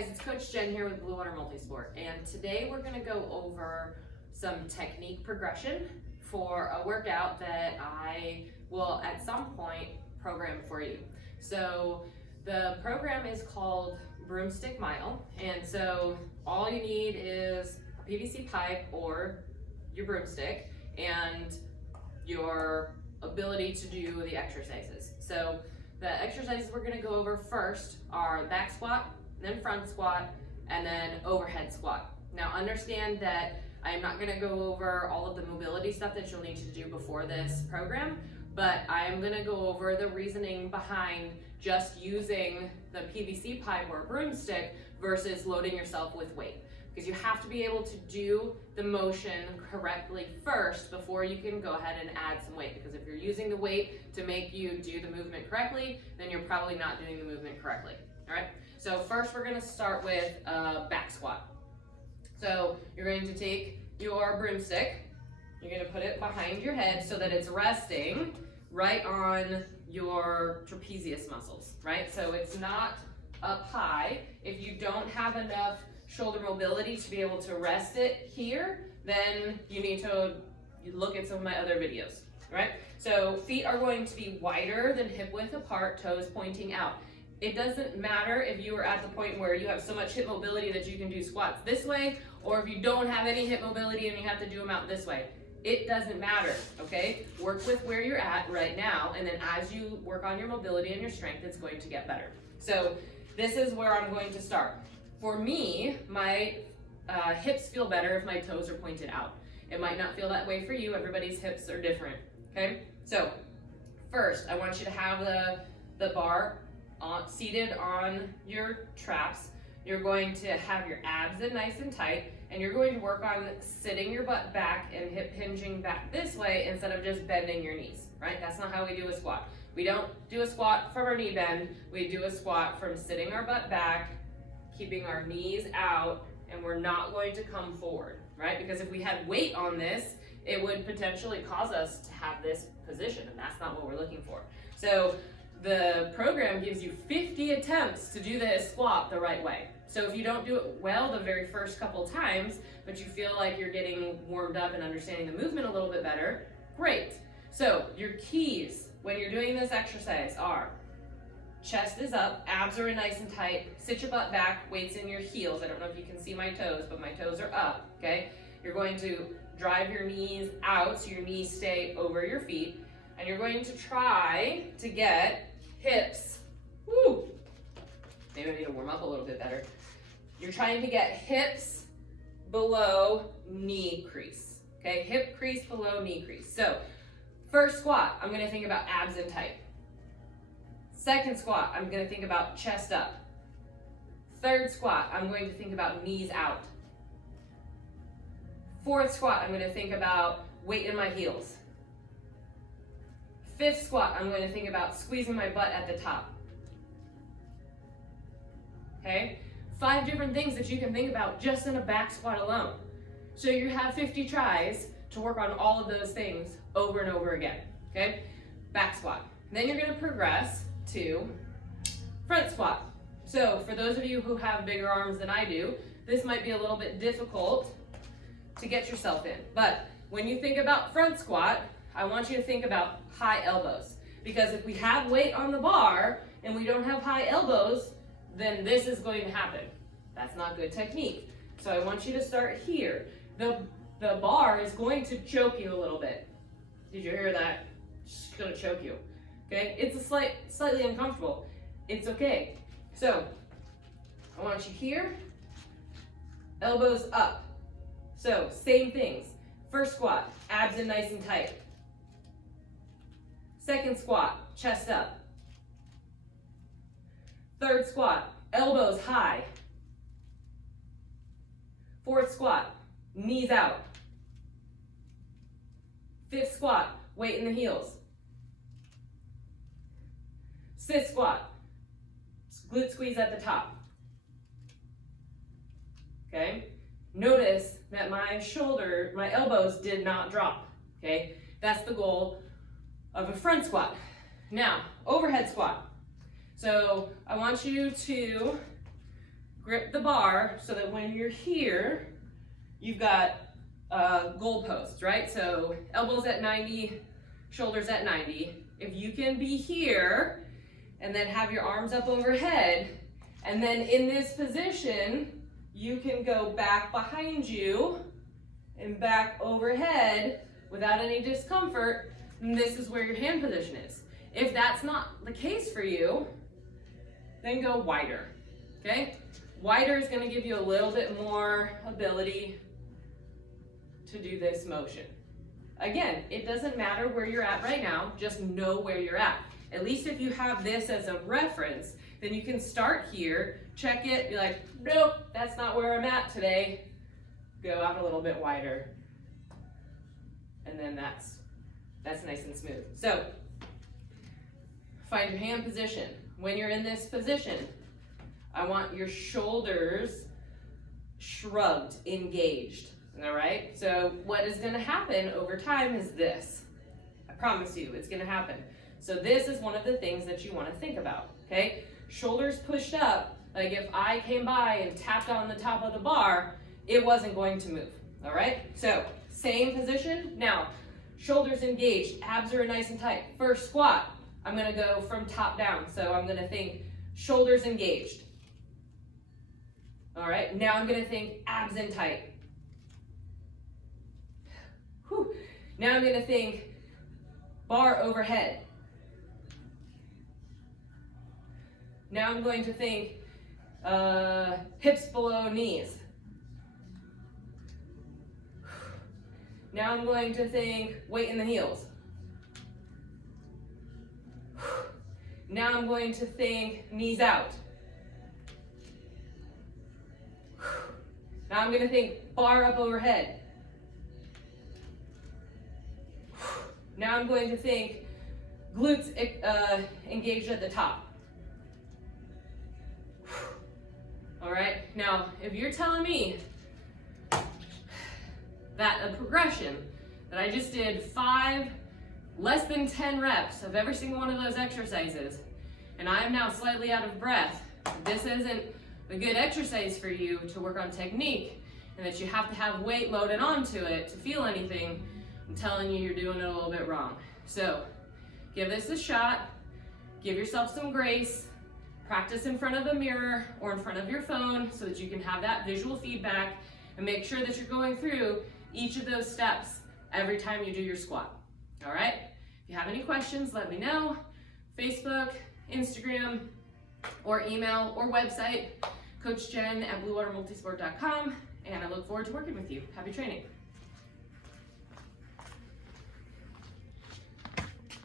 guys, it's Coach Jen here with Blue Water Multisport, and today we're going to go over some technique progression for a workout that I will at some point program for you. So the program is called Broomstick Mile, and so all you need is a PVC pipe or your broomstick and your ability to do the exercises. So the exercises we're going to go over first are back squat, then front squat, and then overhead squat. Now understand that I am not going to go over all of the mobility stuff that you'll need to do before this program, but I am going to go over the reasoning behind just using the PVC pipe or broomstick versus loading yourself with weight. Because you have to be able to do the motion correctly first before you can go ahead and add some weight. Because if you're using the weight to make you do the movement correctly, then you're probably not doing the movement correctly. All right, so first we're going to start with a back squat. So you're going to take your broomstick, you're going to put it behind your head so that it's resting right on your trapezius muscles, right? So it's not up high. If you don't have enough shoulder mobility to be able to rest it here, then you need to look at some of my other videos, right? So feet are going to be wider than hip width apart, toes pointing out. It doesn't matter if you are at the point where you have so much hip mobility that you can do squats this way, or if you don't have any hip mobility and you have to do them out this way. It doesn't matter, okay? Work with where you're at right now, and then as you work on your mobility and your strength, it's going to get better. So this is where I'm going to start. For me, my hips feel better if my toes are pointed out. It might not feel that way for you. Everybody's hips are different, okay? So first, I want you to have the bar seated on your traps. You're going to have your abs in nice and tight, and you're going to work on sitting your butt back and hip hinging back this way instead of just bending your knees, right? That's not how we do a squat. We don't do a squat from our knee bend. We do a squat from sitting our butt back, keeping our knees out, and we're not going to come forward, right? Because if we had weight on this, it would potentially cause us to have this position, and that's not what we're looking for. So the program gives you 50 attempts to do this squat the right way. So if you don't do it well the very first couple times, but you feel like you're getting warmed up and understanding the movement a little bit better, great. So your keys when you're doing this exercise are chest is up, abs are nice and tight, sit your butt back, weights in your heels. I don't know if you can see my toes, but my toes are up, okay? You're going to drive your knees out so your knees stay over your feet, and you're going to try to get hips, woo, maybe I need to warm up a little bit better. You're trying to get hips below knee crease, okay? Hip crease below knee crease. So first squat, I'm gonna think about abs in tight. Second squat, I'm going to think about chest up. Third squat, I'm going to think about knees out. Fourth squat, I'm going to think about weight in my heels. Fifth squat, I'm going to think about squeezing my butt at the top. Okay? 5 different things that you can think about just in a back squat alone. So you have 50 tries to work on all of those things over and over again. Okay? Back squat. Then you're going to progress to front squat. So for those of you who have bigger arms than I do, this might be a little bit difficult to get yourself in. But when you think about front squat, I want you to think about high elbows. Because if we have weight on the bar and we don't have high elbows, then this is going to happen. That's not good technique. So I want you to start here. The bar is going to choke you a little bit. Did you hear that? It's going to choke you. Okay, it's a slightly uncomfortable. It's okay. So I want you here, elbows up. So same things. First squat, abs in nice and tight. Second squat, chest up. Third squat, elbows high. Fourth squat, knees out. Fifth squat, weight in the heels. Fifth squat, glute squeeze at the top. Okay? Notice that my elbows did not drop. Okay? That's the goal of a front squat. Now, overhead squat. So I want you to grip the bar so that when you're here, you've got goalposts, right? So elbows at 90, shoulders at 90. If you can be here and then have your arms up overhead, and then in this position, you can go back behind you and back overhead without any discomfort, and this is where your hand position is. If that's not the case for you, then go wider, okay? Wider is gonna give you a little bit more ability to do this motion. Again, it doesn't matter where you're at right now, just know where you're at. At least if you have this as a reference, then you can start here, check it, be like, nope, that's not where I'm at today. Go out a little bit wider. And then that's nice and smooth. So, find your hand position. When you're in this position, I want your shoulders shrugged, engaged, all right? So what is gonna happen over time is this. I promise you, it's gonna happen. So this is one of the things that you wanna think about, okay? Shoulders pushed up, like if I came by and tapped on the top of the bar, it wasn't going to move, all right? So same position. Now, shoulders engaged, abs are nice and tight. First squat, I'm gonna go from top down. So I'm gonna think shoulders engaged. All right, now I'm gonna think abs in tight. Whew. Now I'm gonna think bar overhead. Now I'm going to think hips below knees. Now I'm going to think weight in the heels. Now I'm going to think knees out. Now I'm going to think bar up overhead. Now I'm going to think glutes engaged at the top. All right, now if you're telling me that a progression that I just did 5 less than 10 reps of every single one of those exercises, and I am now slightly out of breath, this isn't a good exercise for you to work on technique, and that you have to have weight loaded onto it to feel anything, I'm telling you, you're doing it a little bit wrong. So give this a shot, give yourself some grace, practice in front of a mirror or in front of your phone so that you can have that visual feedback, and make sure that you're going through each of those steps every time you do your squat. All right? If you have any questions, let me know. Facebook, Instagram, or email, or website, CoachJen@BlueWaterMultisport.com, and I look forward to working with you. Happy training.